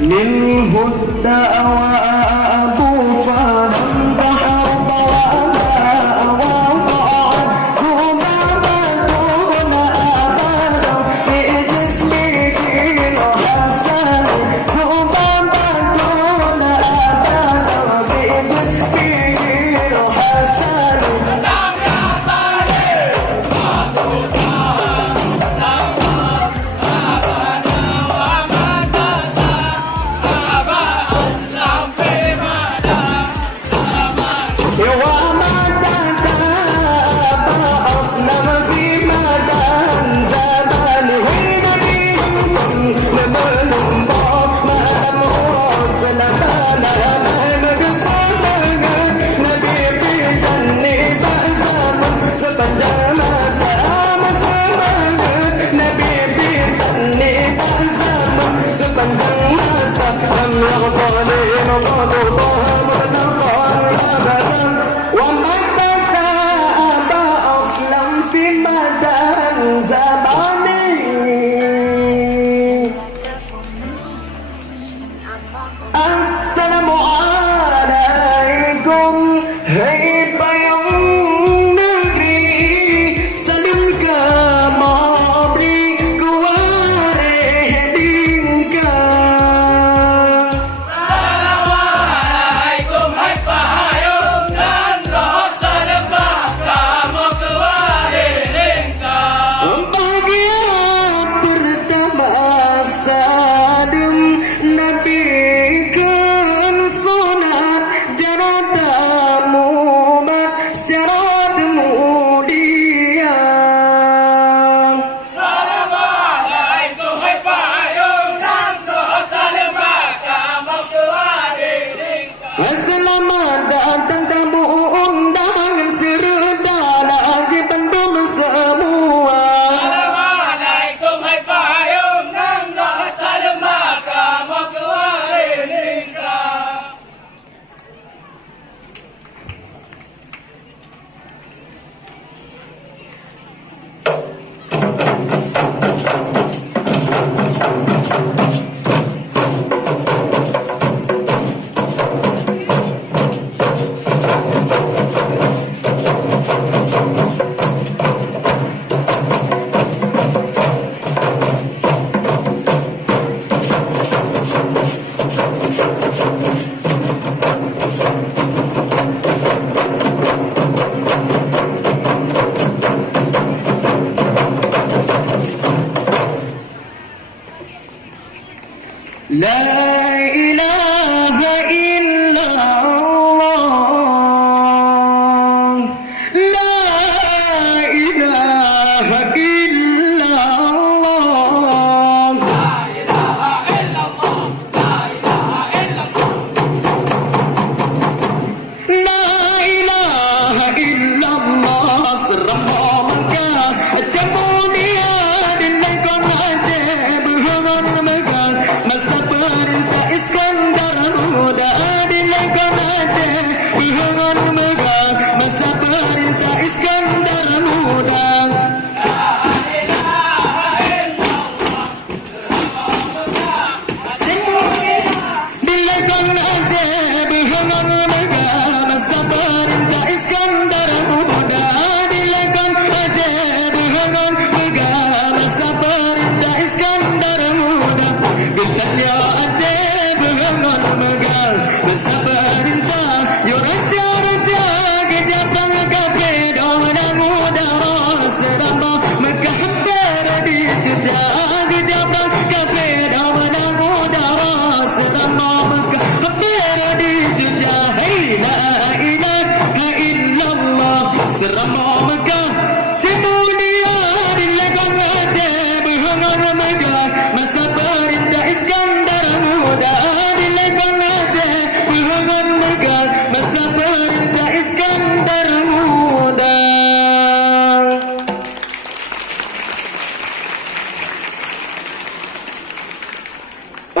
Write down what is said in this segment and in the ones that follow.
منه الدعوى أبو فمن بحر وأباء وطاعت ثم دون أبدا بجسمه وحسن ثم دون أبدا بجسمه وحسن sepanjang masa lam yaghtalin Allah menaqal abadan wa mataka aba aslam fi madan zabani assalamu alaikum hai payung negeri salim ke mabri selamat datang tamu undangan sereda lagi pendum semua. Assalamualaikum hai payung nang dah salam kamu kewarinka. La ilaha illallah, la ilaha illallah, La ilaha illallah, la ilaha illallah. la ilaha illallah. Serah maka jamulia dengan kau aja berhangat megang masa perintah Iskandar.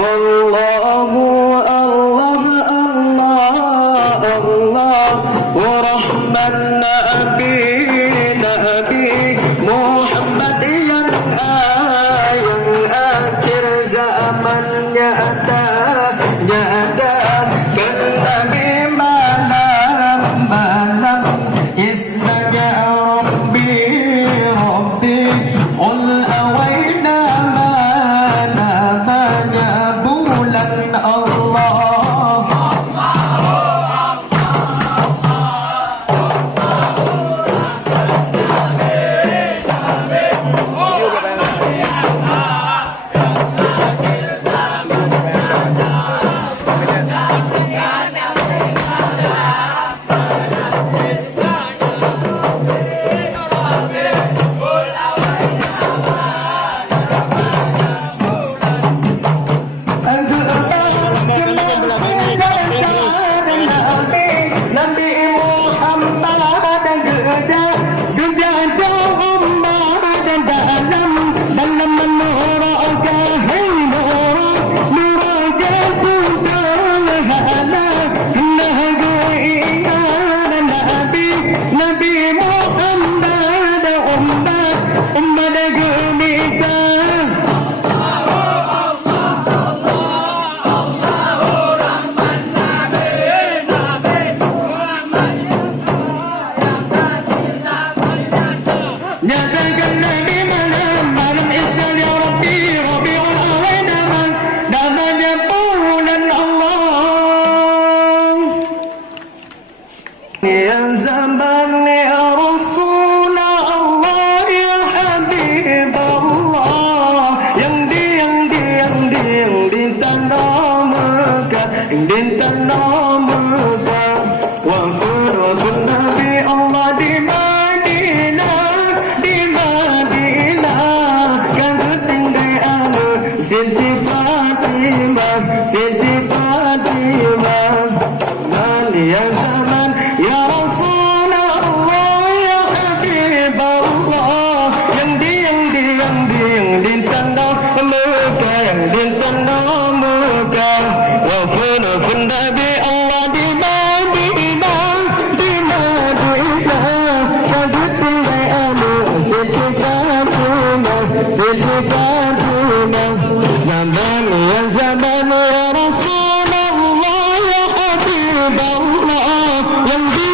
Allahu Allah Allah Allah Rahman Nabi Muhammad yang akhir zaman nyata kan Nabi malam ismanya Rabbi qul awaina namanya bulan Allah Ya zaman ya Rasul Allah ya Habib Allah yang di tanah Mekah di tanah Mekah wafud Nabi Allah di Madinah kan tinggal anu Siti Fatimah ya zaman ya Rasulullah ya Habib Allah yang di tanah Mekah yang di tanah Mekah wafud Nabi Allah di Madinah kan tinggal anu Siti Fatimah zaman ya Rasulullah ya Habib Allah yang di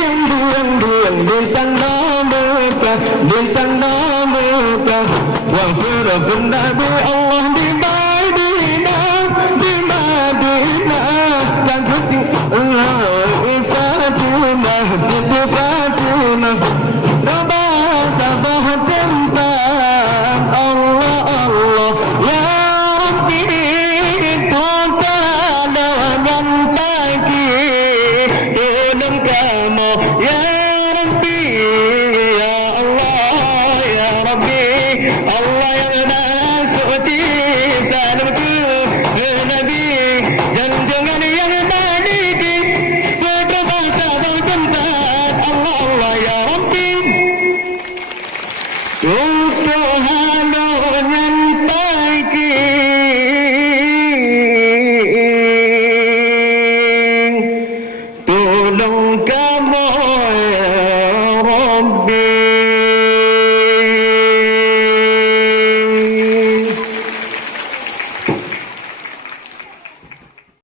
tanah Mekah wafud Nabi Allah di Madinah dan Fatimah Siti Fatimah Rabah sabah tempat Allah Allah ya Rabbi Tuhan dengan pagi dan kamu ya Rabbi ya Rabbi Allah yang nasuti salamku Nabi dan dengan yang maliki berbahasa bertempat Allah Allah ya Rabbi untuk haluan pagi tolong kamu ya Rabbi